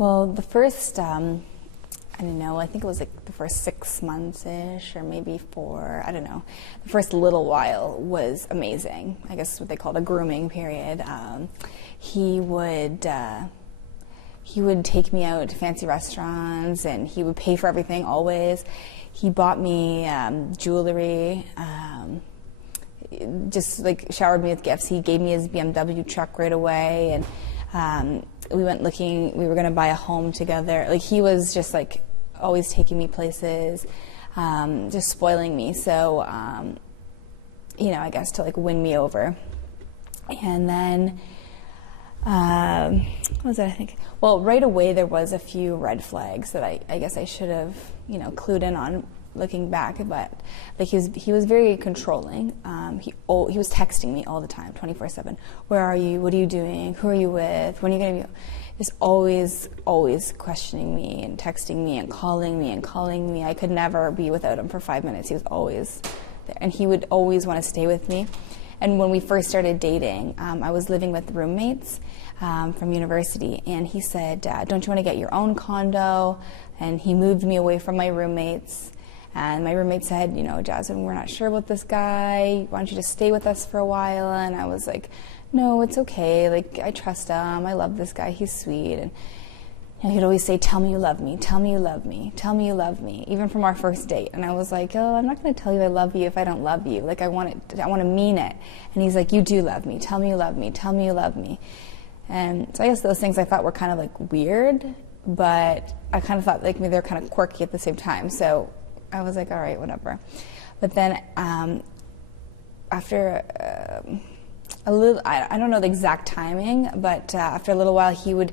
Well, the first, I don't know, I think it was like the first 6 months-ish, or maybe 4, I don't know. The first little while was amazing. I guess what they call the grooming period. He would take me out to fancy restaurants, and he would pay for everything always. He bought me jewelry, just like showered me with gifts. He gave me his BMW truck right away, and we went looking, we were going to buy a home together. Like, he was just like always taking me places, just spoiling me. So, you know, I guess to like win me over. And then, what was that, I think? Well, right away there was a few red flags that I guess I should have, you know, clued in on looking back. But like he was very controlling. He was texting me all the time, 24/7. Where are you? What are you doing? Who are you with? When are you going to be? Just always questioning me and texting me and calling me. I could never be without him for 5 minutes. He was always there, and he would always want to stay with me. And when we first started dating, I was living with roommates from university, and he said, don't you want to get your own condo? And he moved me away from my roommates. And my roommate said, you know, Jasmine, we're not sure about this guy. Why don't you just stay with us for a while? And I was like, no, it's okay. Like, I trust him. I love this guy. He's sweet. And you know, he'd always say, tell me you love me. Tell me you love me. Tell me you love me. Even from our first date. And I was like, oh, I'm not going to tell you I love you if I don't love you. Like, I want to mean it. And he's like, you do love me. Tell me you love me. Tell me you love me. And so I guess those things I thought were kind of like weird, but I kind of thought like maybe they're kind of quirky at the same time. So I was like, all right, whatever. But then after a little, I don't know the exact timing, but after a little while, he would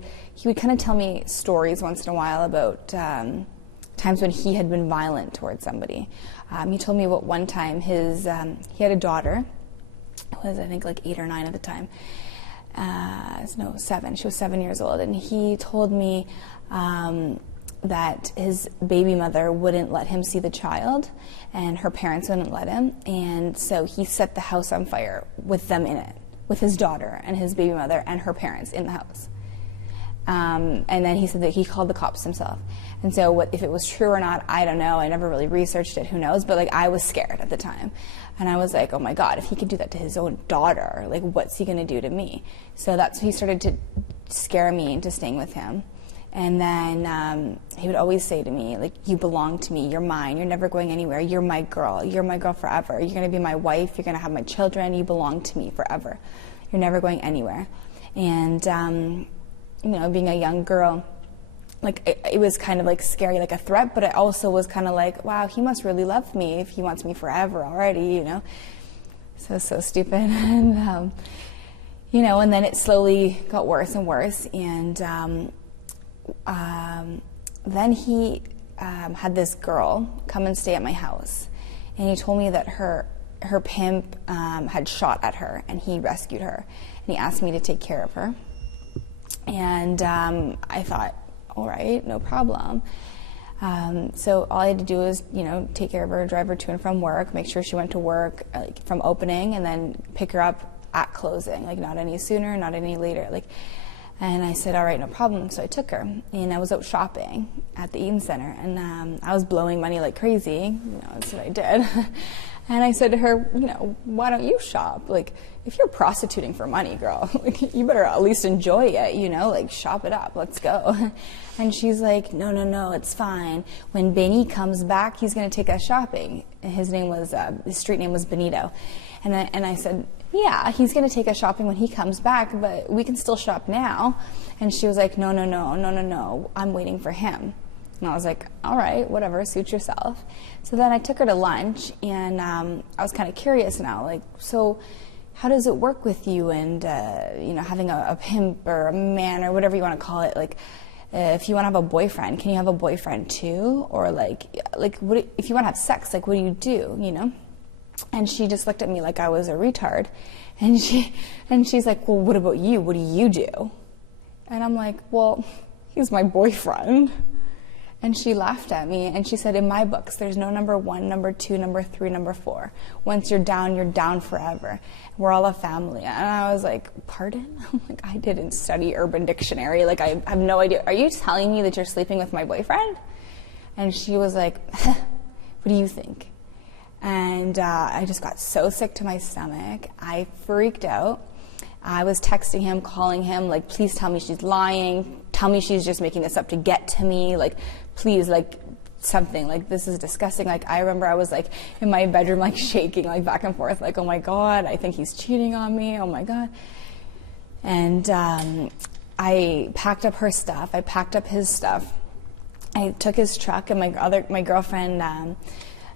kind of tell me stories once in a while about times when he had been violent towards somebody. He told me about one time he had a daughter, who was I think like 8 or 9 at the time. No, 7. She was 7 years old, and he told me that his baby mother wouldn't let him see the child, and her parents wouldn't let him, and so he set the house on fire with them in it, with his daughter and his baby mother and her parents in the house. And then he said that he called the cops himself. And so if it was true or not, I don't know. I never really researched it. Who knows? But like, I was scared at the time. And I was like, oh my God, if he could do that to his own daughter, like, what's he going to do to me? So that's when he started to scare me into staying with him. And then he would always say to me, like, you belong to me. You're mine. You're never going anywhere. You're my girl. You're my girl forever. You're going to be my wife. You're going to have my children. You belong to me forever. You're never going anywhere. And, you know, being a young girl, like, it was kind of like scary, like a threat, but it also was kind of like, wow, he must really love me if he wants me forever already, you know. So stupid. And, you know, and then it slowly got worse and worse. And then he had this girl come and stay at my house. And he told me that her pimp had shot at her, and he rescued her. And he asked me to take care of her. And I thought, all right, no problem. So all I had to do was, you know, take care of her, drive her to and from work, make sure she went to work like, from opening, and then pick her up at closing, like not any sooner, not any later. Like, and I said, all right, no problem. So I took her, and I was out shopping at the Eaton Center, and I was blowing money like crazy. You know, that's what I did. And I said to her, you know, why don't you shop? Like, if you're prostituting for money, girl, like, you better at least enjoy it, you know, like, shop it up, let's go. And she's like, no, it's fine. When Benny comes back, he's going to take us shopping. And his street name was Benito. And I said, yeah, he's going to take us shopping when he comes back, but we can still shop now. And she was like, no, I'm waiting for him. And I was like, all right, whatever, suit yourself. So then I took her to lunch, and I was kind of curious now, like, so how does it work with you and, you know, having a pimp or a man or whatever you want to call it, like, if you want to have a boyfriend, can you have a boyfriend too? Or like what, if you want to have sex, like, what do, you know? And she just looked at me like I was a retard. And she's like, well, what about you? What do you do? And I'm like, well, he's my boyfriend. And she laughed at me and she said, in my books, there's no number 1, number 2, number 3, number 4. Once you're down forever. We're all a family. And I was like, pardon? I'm like, I didn't study Urban Dictionary. Like, I have no idea. Are you telling me that you're sleeping with my boyfriend? And she was like, what do you think? And I just got so sick to my stomach. I freaked out. I was texting him, calling him, like, please tell me she's lying. Tell me she's just making this up to get to me. Like, please, like, something. Like, this is disgusting. Like, I remember I was, like, in my bedroom, like, shaking, like, back and forth. Like, oh, my God, I think he's cheating on me. Oh, my God. And I packed up her stuff. I packed up his stuff. I took his truck, and my girlfriend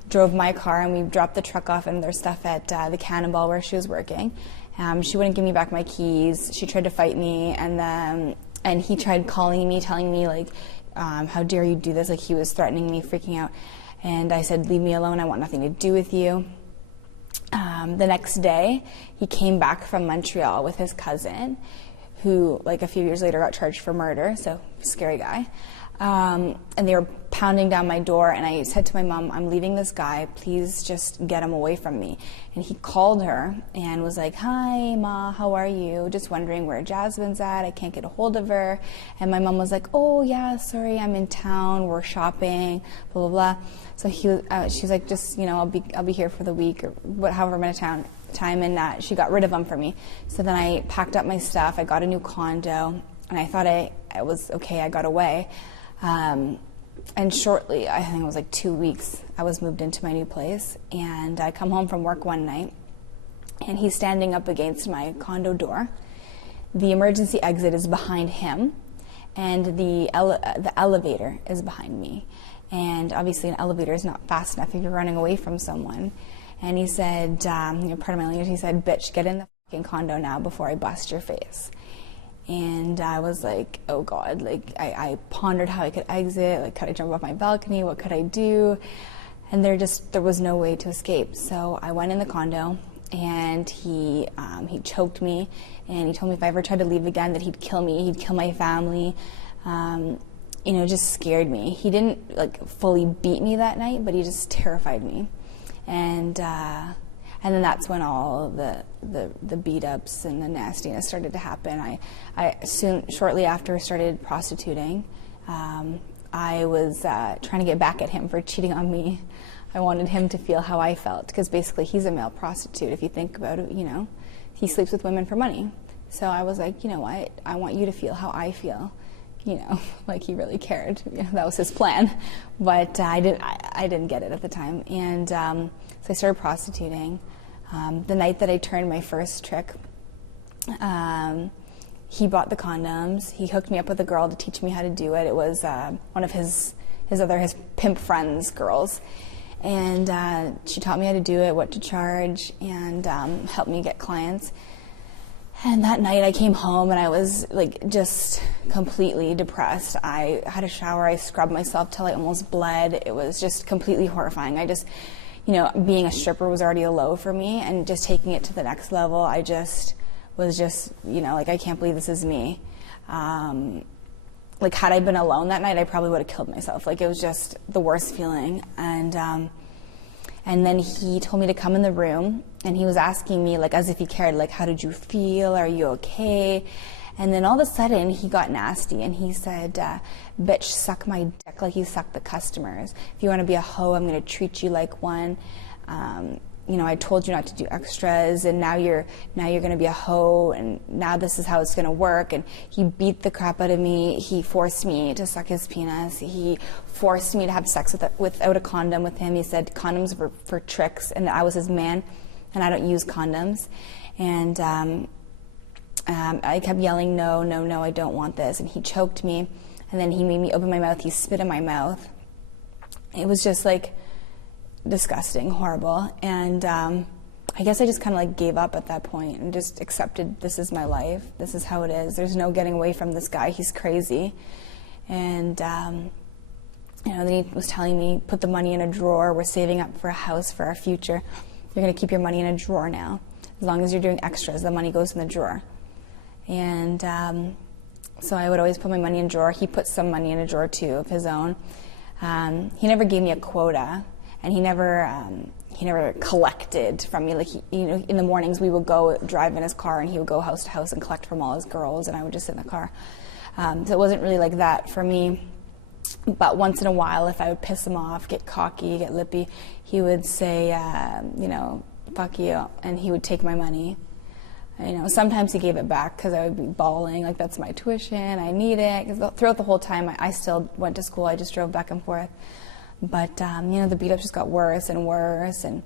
drove my car, and we dropped the truck off and their stuff at the Cannonball where she was working. She wouldn't give me back my keys. She tried to fight me, and he tried calling me, telling me, like, how dare you do this? Like, he was threatening me, freaking out. And I said, leave me alone. I want nothing to do with you. The next day, he came back from Montreal with his cousin, who, like, a few years later got charged for murder, so scary guy. And they were pounding down my door, and I said to my mom, I'm leaving this guy, please just get him away from me. And he called her and was like, hi, Ma, how are you? Just wondering where Jasmine's at, I can't get a hold of her. And my mom was like, oh yeah, sorry, I'm in town, we're shopping, blah, blah, blah. So she was like, just, you know, I'll be here for the week, or however many time, and she got rid of him for me. So then I packed up my stuff, I got a new condo, and I thought I was okay, I got away. And shortly, I think it was like 2 weeks, I was moved into my new place, and I come home from work one night, and he's standing up against my condo door. The emergency exit is behind him, and the elevator is behind me. And obviously an elevator is not fast enough if you're running away from someone. And he said, pardon my language, he said, bitch, get in the fucking condo now before I bust your face. And I was like, oh God, like I pondered how I could exit, like could I jump off my balcony, what could I do? And there was no way to escape. So I went in the condo, and he choked me, and he told me if I ever tried to leave again that he'd kill me, he'd kill my family. Just scared me. He didn't like fully beat me that night, but he just terrified me. And then that's when all the beat-ups and the nastiness started to happen. Shortly after, started prostituting. I was trying to get back at him for cheating on me. I wanted him to feel how I felt, because basically he's a male prostitute. If you think about it, he sleeps with women for money. So I was like, you know what? I want you to feel how I feel. Like he really cared. That was his plan. But I didn't get it at the time. And so I started prostituting. The night that I turned my first trick, he bought the condoms. He hooked me up with a girl to teach me how to do it. It was one of his pimp friends' girls. And she taught me how to do it, what to charge, and helped me get clients. And that night I came home and I was like just completely depressed. I had a shower, I scrubbed myself till I almost bled. It was just completely horrifying. I just, being a stripper was already a low for me, and just taking it to the next level, I just was just, like, I can't believe this is me. Like, had I been alone that night, I probably would have killed myself. Like, it was just the worst feeling. And then he told me to come in the room, and he was asking me, like, as if he cared, like, how did you feel? Are you okay? And then all of a sudden, he got nasty, and he said, bitch, suck my dick like you suck the customers. If you want to be a hoe, I'm going to treat you like one. I told you not to do extras, and now you're going to be a hoe, and now this is how it's going to work. And he beat the crap out of me. He forced me to suck his penis. He forced me to have sex without a condom with him. He said condoms were for tricks, and I was his man, and I don't use condoms. And I kept yelling, no, no, no, I don't want this. And he choked me, and then he made me open my mouth. He spit in my mouth. It was just like disgusting, horrible. And I guess I just kind of like gave up at that point and just accepted this is my life. This is how it is. There's no getting away from this guy. He's crazy. And then he was telling me, put the money in a drawer. We're saving up for a house for our future. You're going to keep your money in a drawer now. As long as you're doing extras, the money goes in the drawer. And so I would always put my money in a drawer. He put some money in a drawer too of his own. He never gave me a quota, and he never collected from me. Like, in the mornings we would go drive in his car, and he would go house to house and collect from all his girls, and I would just sit in the car. So it wasn't really like that for me. But once in a while, if I would piss him off, get cocky, get lippy, he would say, fuck you, and he would take my money. Sometimes he gave it back because I would be bawling, like, that's my tuition, I need it. Because throughout the whole time, I still went to school, I just drove back and forth. But, the beat-up just got worse and worse. And,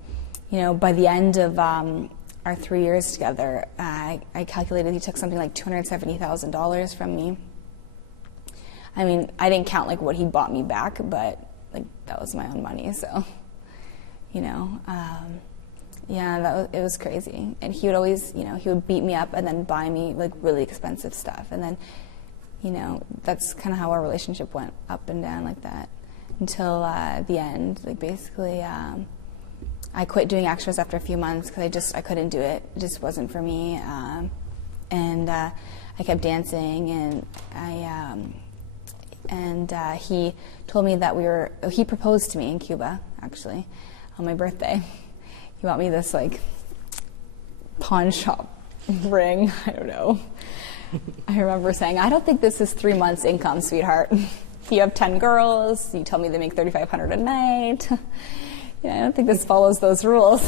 by the end of our 3 years together, I calculated he took something like $270,000 from me. I mean, I didn't count, like, what he bought me back, but, like, that was my own money, so, it was crazy. And he would always, he would beat me up and then buy me, like, really expensive stuff. And then, that's kind of how our relationship went up and down like that until the end. Like, basically, I quit doing extras after a few months because I couldn't do it. It just wasn't for me. And I kept dancing, and he told me that he proposed to me in Cuba, actually, on my birthday. He bought me this, like, pawn shop ring. I don't know. I remember saying, I don't think this is 3 months income, sweetheart. You have 10 girls. You tell me they make $3,500 a night. I don't think this follows those rules.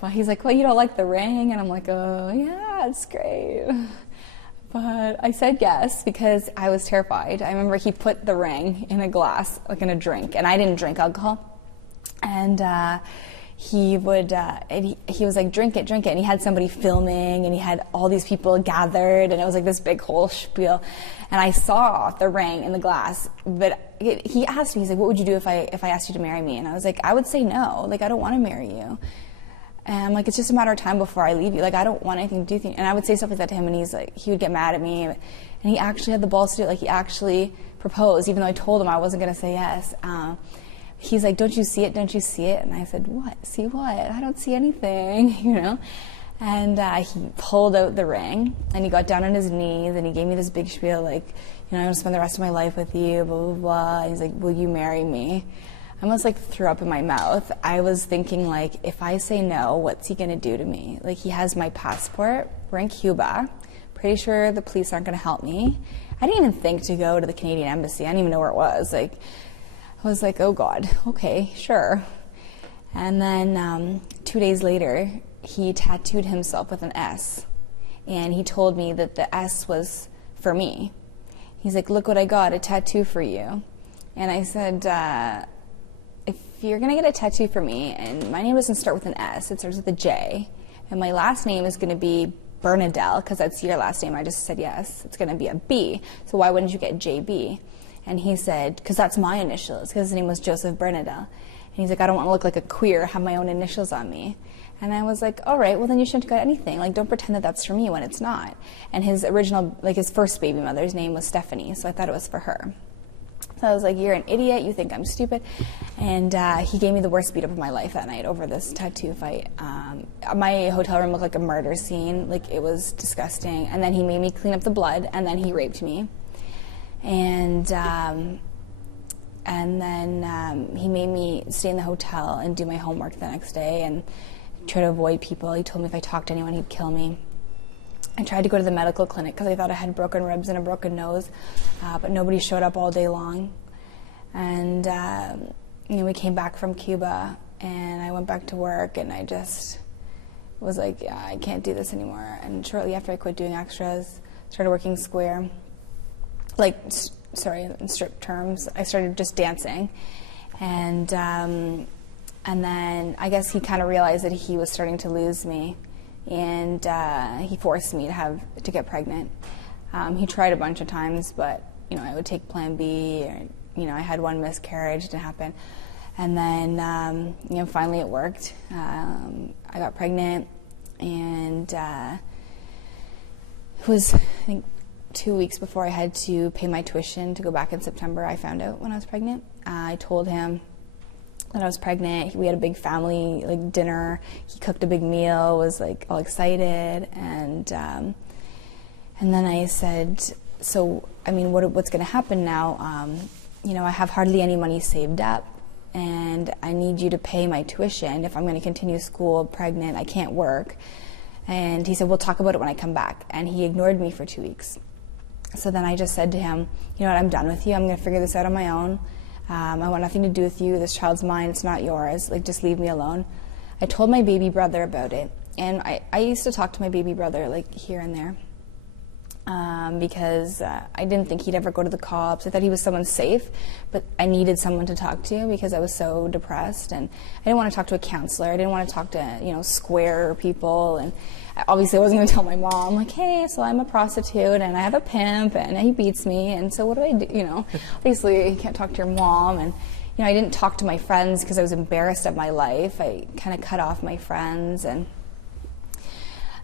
But he's like, well, you don't like the ring? And I'm like, oh, yeah, it's great. But I said yes because I was terrified. I remember he put the ring in a glass, like in a drink, and I didn't drink alcohol. And he was like, drink it, and he had somebody filming, and he had all these people gathered, and it was like this big whole spiel. And I saw the ring in the glass, but he asked me, he's like, what would you do if I asked you to marry me? And I was like, I would say no. Like, I don't want to marry you. And I'm like, it's just a matter of time before I leave you. Like, I don't want anything to do with you. And I would say stuff like that to him, and he's like, he would get mad at me. And he actually had the balls to do it. Like, he actually proposed, even though I told him I wasn't going to say yes. He's like, don't you see it? Don't you see it? And I said, what? See what? I don't see anything, And he pulled out the ring, and he got down on his knees, and he gave me this big spiel, like, I'm going to spend the rest of my life with you, blah, blah, blah. And he's like, will you marry me? I almost, like, threw up in my mouth. I was thinking, like, if I say no, what's he going to do to me? Like, he has my passport. We're in Cuba. Pretty sure the police aren't going to help me. I didn't even think to go to the Canadian Embassy. I didn't even know where it was. Like, I was like, oh, God, okay, sure. And then 2 days later, he tattooed himself with an S. And he told me that the S was for me. He's like, look what I got, a tattoo for you. And I said, if you're going to get a tattoo for me, and my name doesn't start with an S, it starts with a J, and my last name is going to be Bernadelle, because that's your last name. I just said yes. It's going to be a B, so why wouldn't you get JB? And he said, because that's my initials, because his name was Joseph Bernadelle. And he's like, I don't want to look like a queer, have my own initials on me. And I was like, all right, well, then you shouldn't have got anything. Like, don't pretend that that's for me when it's not. And his original, like, his first baby mother's name was Stephanie, so I thought it was for her. So I was like, you're an idiot, you think I'm stupid. And he gave me the worst beat up of my life that night over this tattoo fight. My hotel room looked like a murder scene. Like, it was disgusting. And then he made me clean up the blood, and then he raped me. And then he made me stay in the hotel and do my homework the next day and try to avoid people. He told me if I talked to anyone, he'd kill me. I tried to go to the medical clinic because I thought I had broken ribs and a broken nose, but nobody showed up all day long. And we came back from Cuba, and I went back to work, and I just was like, yeah, I can't do this anymore. And shortly after I quit doing extras, started working square, in strip terms. I started just dancing, and then I guess he kind of realized that he was starting to lose me. And he forced me to get pregnant. He tried a bunch of times, but I would take Plan B, or I had one miscarriage, it didn't happen. And then finally it worked. I got pregnant, and it was, I think, 2 weeks before I had to pay my tuition to go back in September. I found out when I was pregnant. I told him that I was pregnant. We had a big family dinner. He cooked a big meal, was all excited, and then I said, so I mean, what's going to happen now? I have hardly any money saved up, and I need you to pay my tuition. If I'm going to continue school pregnant, I can't work. And he said, we'll talk about it when I come back. And he ignored me for 2 weeks. So then I just said to him, you know what, I'm done with you. I'm going to figure this out on my own. I want nothing to do with you. This child's mine. It's not yours. Like, just leave me alone. I told my baby brother about it. And I used to talk to my baby brother, like, here and there. Because I didn't think he'd ever go to the cops. I thought he was someone safe, but I needed someone to talk to because I was so depressed, and I didn't want to talk to a counselor. I didn't want to talk to, square people, and obviously I wasn't going to tell my mom, like, hey, so I'm a prostitute, and I have a pimp, and he beats me, and so what do I do, Obviously you can't talk to your mom, and, I didn't talk to my friends because I was embarrassed of my life. I kind of cut off my friends,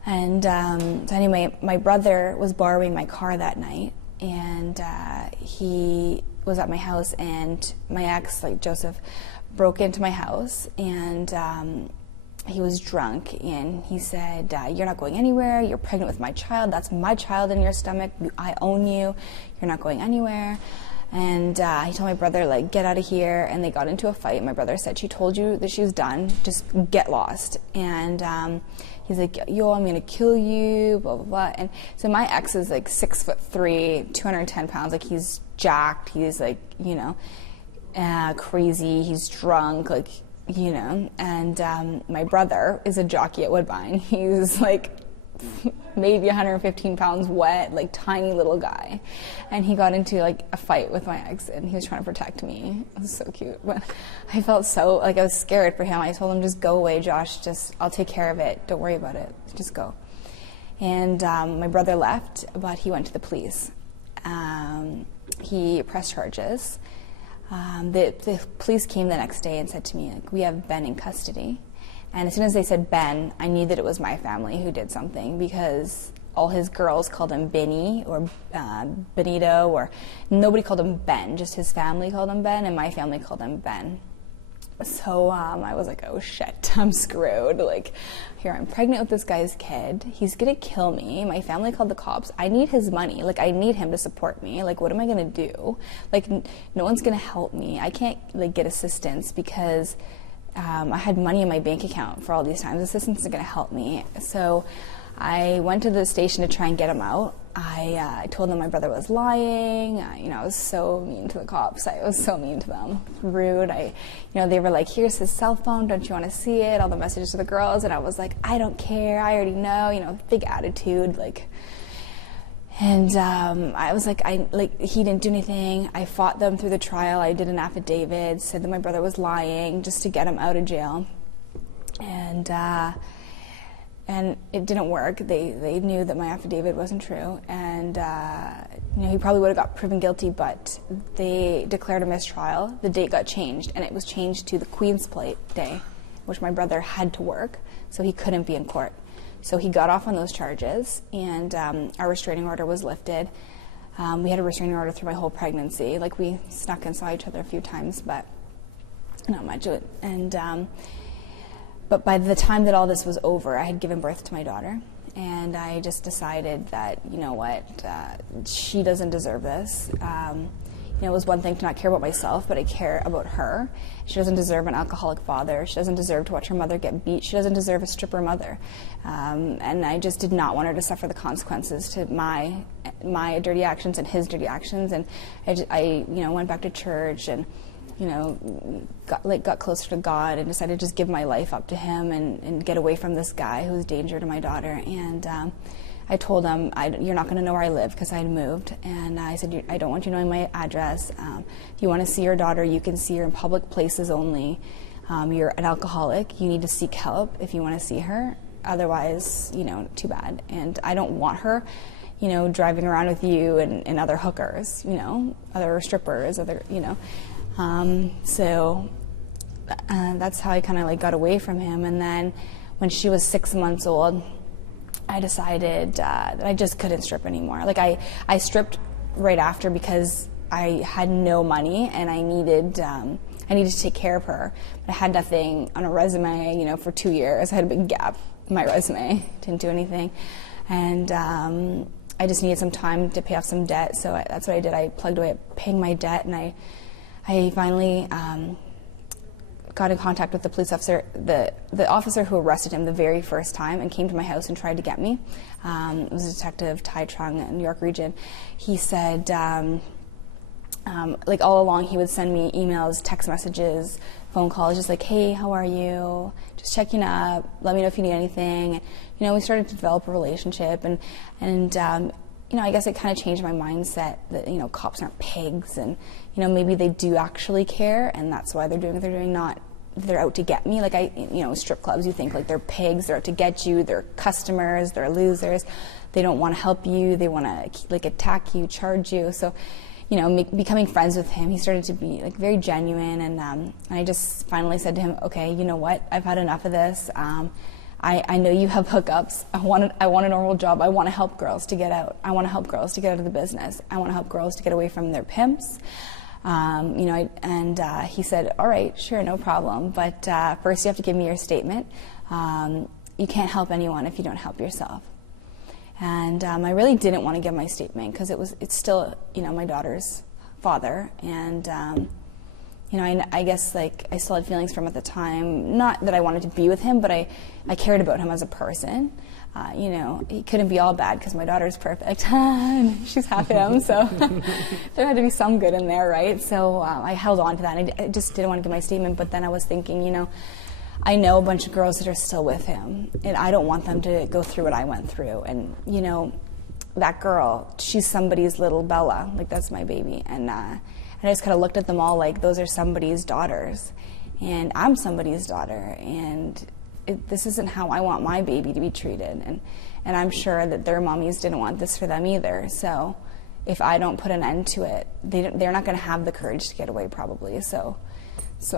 And so anyway, my brother was borrowing my car that night, and he was at my house, and my ex, like Joseph, broke into my house, and he was drunk, and he said, you're not going anywhere, you're pregnant with my child, that's my child in your stomach, I own you, you're not going anywhere. And he told my brother, like, get out of here, and they got into a fight. My brother said, she told you that she was done, just get lost. And he's like, yo, I'm gonna kill you, blah, blah, blah. And so my ex is like 6'3", 210 pounds, like, he's jacked, he's like, crazy, he's drunk, like, and my brother is a jockey at Woodbine. He's like maybe 115 pounds wet, like, tiny little guy, and he got into like a fight with my ex, and he was trying to protect me. It was so cute, but I felt so, like, I was scared for him. I told him, just go away, Josh, I'll take care of it, don't worry about it, just go. And my brother left, but he went to the police. He pressed charges. The police came the next day and said to me, like, we have Ben in custody. And as soon as they said Ben, I knew that it was my family who did something, because all his girls called him Benny or Benito, or nobody called him Ben, just his family called him Ben, and my family called him Ben. So I was like, oh shit, I'm screwed. Like, here I'm pregnant with this guy's kid. He's gonna kill me. My family called the cops. I need his money. Like, I need him to support me. Like, what am I gonna do? Like, no one's gonna help me. I can't, like, get assistance because I had money in my bank account for all these times. Assistance isn't going to help me. So I went to the station to try and get him out. I told them my brother was lying. I was so mean to the cops. I was so mean to them. Rude. They were like, here's his cell phone. Don't you want to see it? All the messages to the girls. And I was like, I don't care. I already know. Big attitude. And I was like, he didn't do anything. I fought them through the trial. I did an affidavit, said that my brother was lying just to get him out of jail. And it didn't work. They knew that my affidavit wasn't true. And, he probably would have got proven guilty, but they declared a mistrial. The date got changed, and it was changed to the Queen's Plate Day, which my brother had to work, so he couldn't be in court. So he got off on those charges, and our restraining order was lifted. We had a restraining order through my whole pregnancy. Like, we snuck and saw each other a few times, but not much of it. And but by the time that all this was over, I had given birth to my daughter, and I just decided that, she doesn't deserve this. It was one thing to not care about myself, but I care about her. She doesn't deserve an alcoholic father. She doesn't deserve to watch her mother get beat. She doesn't deserve a stripper mother. And I just did not want her to suffer the consequences to my dirty actions and his dirty actions. And I went back to church and, got closer to God and decided to just give my life up to him and get away from this guy who's a danger to my daughter. And I told him, you're not going to know where I live, because I had moved. And I said, I don't want you knowing my address. If you want to see your daughter, you can see her in public places only. You're an alcoholic. You need to seek help if you want to see her. Otherwise, too bad. And I don't want her, driving around with you and other hookers, other strippers, So that's how I kind of got away from him. And then when she was 6 months old, I decided that I just couldn't strip anymore. I stripped right after because I had no money and I needed to take care of her. But I had nothing on a resume, for 2 years. I had a big gap in my resume. Didn't do anything. And I just needed some time to pay off some debt. So that's what I did. I plugged away at paying my debt, and I I finally got in contact with the police officer, the officer who arrested him the very first time and came to my house and tried to get me. It was Detective Tai Chung in New York region. He said, like all along, he would send me emails, text messages, phone calls, just like, hey, how are you? Just checking up. Let me know if you need anything. You know, we started to develop a relationship, and you know, I guess it kind of changed my mindset that, you know, cops aren't pigs, and, you know, maybe they do actually care, and that's why they're doing what they're doing, not they're out to get me. Like, you know, strip clubs, you think, like, they're pigs, they're out to get you, they're customers, they're losers, they don't want to help you, they want to, like, attack you, charge you. So, you know, becoming friends with him, he started to be, like, very genuine, and I just finally said to him, okay, you know what, I've had enough of this. I know you have hookups. I want a normal job. I want to help girls to get out. I want to help girls to get out of the business. I want to help girls to get away from their pimps. You know, he said, all right, sure, no problem. But first you have to give me your statement. You can't help anyone if you don't help yourself. And I really didn't want to give my statement because it's still, you know, my daughter's father. And you know, I guess, like, I still had feelings for him at the time. Not that I wanted to be with him, but I cared about him as a person. You know, he couldn't be all bad because my daughter's perfect. And she's half him, so there had to be some good in there, right? So I held on to that, and I just didn't want to give my statement. But then I was thinking, you know, I know a bunch of girls that are still with him, and I don't want them to go through what I went through. And, you know, that girl, she's somebody's little Bella. Like, that's my baby. And I just kind of looked at them all like those are somebody's daughters, and I'm somebody's daughter, and this isn't how I want my baby to be treated, and I'm sure that their mommies didn't want this for them either. So if I don't put an end to it, they're not going to have the courage to get away probably. So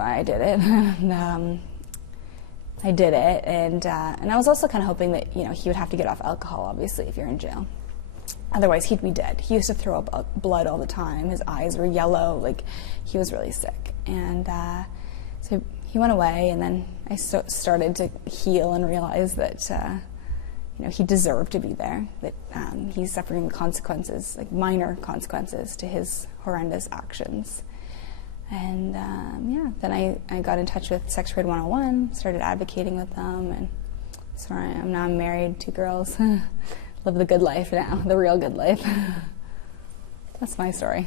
I did it. And, I did it, and I was also kind of hoping that, you know, he would have to get off alcohol, obviously, if you're in jail. Otherwise, he'd be dead. He used to throw up blood all the time. His eyes were yellow. Like, he was really sick. And so he went away, and then I started to heal and realize that, you know, he deserved to be there, that he's suffering the consequences, like minor consequences to his horrendous actions. And, yeah, then I got in touch with Sex Trade 101, started advocating with them, and so I am now married, 2 girls. Live the good life now, the real good life. That's my story.